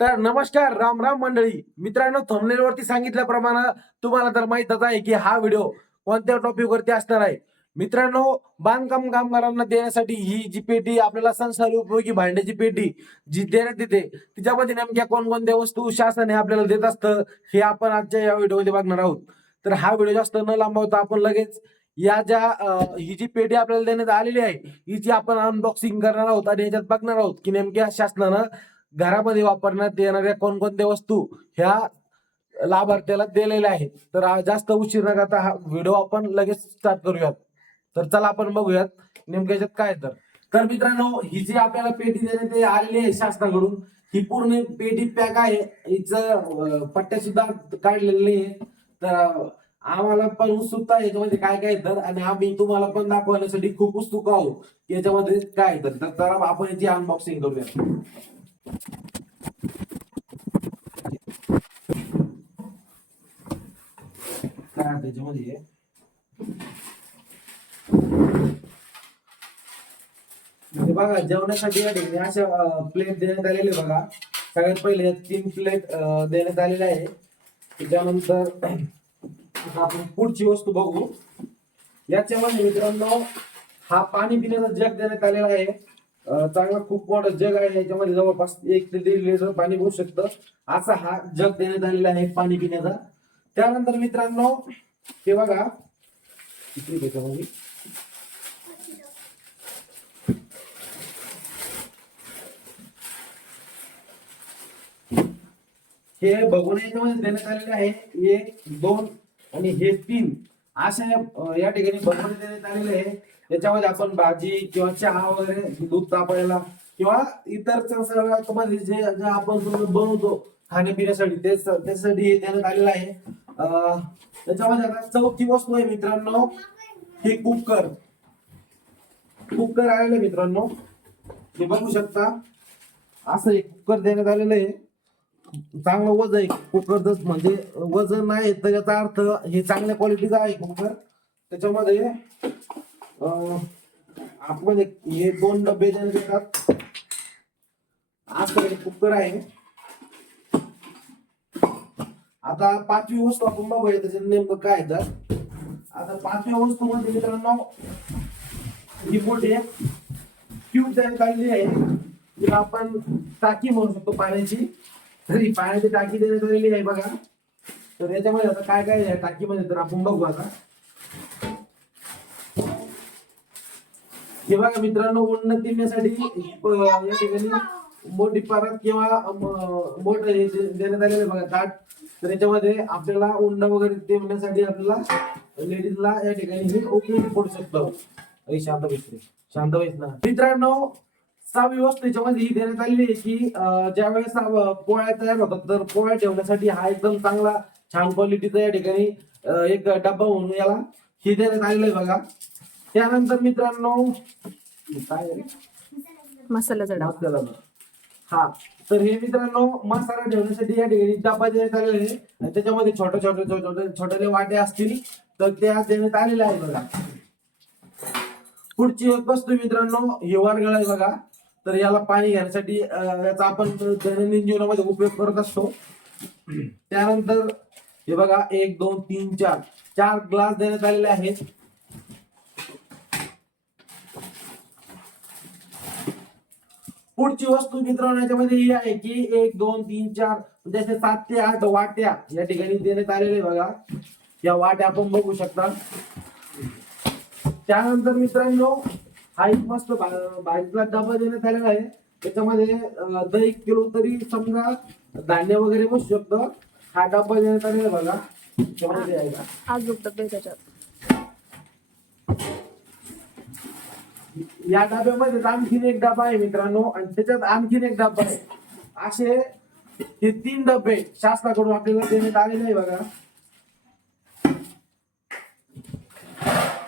तर नमस्कार राम राम मंडळी. मित्रांनो थंबनेल वरती सांगितल्याप्रमाणे तुम्हाला तर माहितच आहे की हा व्हिडिओ कोणत्या टॉपिक वरती असणार आहे. मित्रांनो बांधकाम कामगारांना देण्यासाठी ही जी पेटी आपल्याला संसार उपयोगी भांड्याची पेटी जी देण्यात येते तिच्यामध्ये नेमक्या कोणकोणत्या वस्तू शासन हे आपल्याला देत असतं हे आपण आजच्या या व्हिडिओमध्ये बघणार आहोत. तर हा व्हिडिओ जास्त न लांबवता आपण लगेच या ज्या ही जी पेटी आपल्याला देण्यात आलेली आहे हिची आपण अनबॉक्सिंग करणार आहोत आणि याच्यात बघणार आहोत की नेमक्या शासनानं घरामध्ये वापरण्यात येणाऱ्या कोणकोणत्या वस्तू ह्या लाभार्थ्याला दिलेल्या आहेत. तर जास्त उशीर न करता हा व्हिडिओ आपण लगेच स्टार्ट करूयात. तर चला आपण बघूयात नेमक्या याच्यात काय तर. तर मित्रांनो ही जी आपल्याला पेटी देण्यात आलेली आहे शासनाकडून ही पूर्ण पेटी पॅक आहे. हिचं पट्ट्या सुद्धा काढलेले आहे. तर आम्हाला पण उत्सुकता आहे याच्यामध्ये काय काय तर आणि आम्ही तुम्हाला पण दाखवण्यासाठी खूप उत्सुक आहोत याच्यामध्ये काय तर. आपण याची अनबॉक्सिंग करूया काय त्याच्यामध्ये म्हणजे बघा जेवणासाठी या ठिकाणी अशा प्लेट देण्यात आलेले बघा. सगळ्यात पहिले तीन प्लेट देण्यात आलेले आहे. त्याच्यानंतर आपण पुढची वस्तू बघू. याच्यामध्ये मित्रांनो हा पाणी पिण्याचा जग देण्यात आलेला आहे. चांगला खूप मोठा जग आहे याच्यामध्ये जवळपास एक ते दीड लिटर पाणी होऊ शकतं. असा हा जग देण्यात आलेला आहे पाणी पिण्याचा. त्यानंतर मित्रांनो हे बघा. किती त्याच्यामध्ये हे बघून याच्यामध्ये देण्यात आलेले आहे एक दोन आणि हे तीन. असे या ठिकाणी बनवून देण्यात आलेले आहे. त्याच्यामध्ये आपण भाजी किंवा चहा वगैरे दूध तापायला किंवा इतर जे जे आपण बनवतो खाण्यापिण्यासाठी ते त्यासाठी हे देण्यात आलेलं आहे. त्याच्यामध्ये आता चौथी वस्तू आहे मित्रांनो हे कुकर. कुकर आलेलं आहे मित्रांनो. हे बघू शकता. असं एक कुकर देण्यात आलेलं आहे. चांगलं वजन आहे. कुकर म्हणजे वजन नाही तर याचा अर्थ हे चांगल्या क्वालिटीचा आहे कुकर. त्याच्यामध्ये अं, आतमध्ये हे दोन डबे देतात. असं कुकर आहे. आता पाचवी वस्तू आपण बघूया त्याच्यात नेमकं काय आहे तर. आता पाचव्या वस्तू म्हणजे मित्रांनो ही मोठी ट्यूब देण्यात काढली आहे. आपण टाकी म्हणू शकतो पाण्याची. तरी पाण्याची टाकी देण्यात आलेली आहे बघा. तर याच्यामध्ये आता काय काय आहे टाकीमध्ये तर आपण बघू आता. हे बघा मित्रांनो उन्नत देण्यासाठी या ठिकाणी मोठी परत किंवा मोठ मोठं हे देण्यात आलेलं आहे बघा ताट तर याच्यामध्ये आपल्याला उंड वगैरे देण्यासाठी आपल्याला लेडीजला या ठिकाणी हे उपयोगी पडू शकतो. शांत बैस शांत बैस ना. मित्रांनो सहावी वस्तू याच्यामध्ये ही देण्यात आलेली आहे की अं, ज्यावेळेस अं, पोळ्या तयार होतात तर पोळ्या ठेवण्यासाठी हा एकदम चांगला छान क्वालिटीचा या ठिकाणी एक डब्बा म्हणून याला ही देण्यात आलेलं आहे बघा. त्यानंतर मित्रांनो काय? मसाल्याचा मसाला हा तर हे मित्रांनो मसाला ठेवण्यासाठी या ठिकाणी डबा देण्यात आलेला आहे. आणि त्याच्यामध्ये छोटे छोटे छोटे छोटे वाटे असतील तर त्या देण्यात आलेल्या आहे बघा. पुढची एक वस्तू मित्रांनो हे वारगळ आहे बघा. तर याला पाणी घेण्यासाठी याचा आपण दैनंदिन जीवनामध्ये उपयोग करत असतो. त्यानंतर हे बघा एक दोन तीन चार. चार ग्लास देण्यात आलेले आहेत. पुढची वस्तू मित्रांनो याच्यामध्ये ही आहे की एक दोन तीन चार म्हणजे असे सात ते आठ वाट्या या ठिकाणी देण्यात आलेले आहे बघा. या वाट्या आपण बघू शकता. त्यानंतर मित्रांनो हा एक मस्त भाजीला डबा देण्यात आलेला आहे. त्याच्यामध्ये दर एक किलो तरी समजा धान्य वगैरे बसू शकतं हा डबा देण्यात आलेला आहे बघा. आज त्याच्यात. या डब्यामध्ये आणखीन एक डबा आहे मित्रांनो. आणि त्याच्यात आणखीन एक डबा आहे. असे हे तीन डबे शासनाकडून आपल्याला देण्यात आलेले आहे बघा.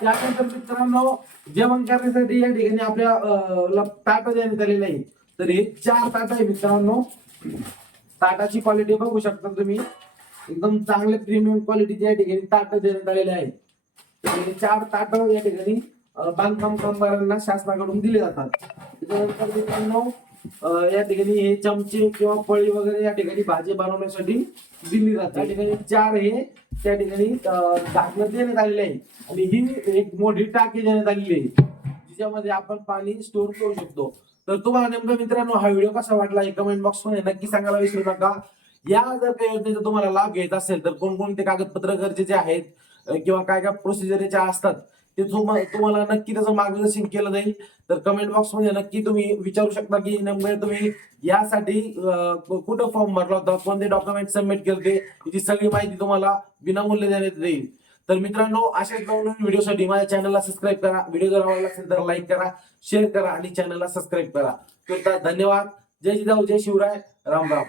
त्यानंतर मित्रांनो जेवण करण्यासाठी या ठिकाणी आपल्या ताट देण्यात आलेलं आहे. तर हे चार ताट आहे मित्रांनो. ताटाची क्वालिटी बघू शकता तुम्ही. एकदम चांगल्या प्रीमियम क्वालिटीचे या ठिकाणी ताट देण्यात आलेले आहे. चार ताट या ठिकाणी बांधकाम कामगारांना शासनाकडून दिले जातात. त्याच्यानंतर मित्रांनो या ठिकाणी हे चमचे किंवा पळी वगैरे या ठिकाणी भाजी बनवण्यासाठी दिली जाते या ठिकाणी चार हे त्या ठिकाणी टाकणं देण्यात आलेलं आहे. आणि ही एक मोठी टाकी देण्यात आलेली आहे जिच्यामध्ये आपण पाणी स्टोर करू शकतो. तर तुम्हाला नेमकं मित्रांनो हा व्हिडिओ कसा वाटला हे कमेंट बॉक्समध्ये नक्की सांगायला विसरू नका. या जर काही योजनेचा तुम्हाला लाभ घ्यायचा असेल तर कोणकोणते कागदपत्र गरजेचे आहेत किंवा काय काय प्रोसिजर याच्या असतात ते तुम्हाला नक्की त्याचं मार्गदर्शन केलं जाईल. तर कमेंट बॉक्समध्ये नक्की तुम्ही विचारू शकता की नेमकं तुम्ही यासाठी कुठं फॉर्म भरला होता कोणते डॉक्युमेंट सबमिट केले याची सगळी माहिती तुम्हाला विनामूल्य देण्यात येईल. तर मित्रांनो अशाच नवनवीन व्हिडिओसाठी माझ्या चॅनलला सबस्क्राईब करा. व्हिडिओ जर आवडला असेल तर लाईक करा शेअर करा आणि चॅनलला सबस्क्राईब करा. तर धन्यवाद. जय जिजाऊ जय शिवराय. राम राम.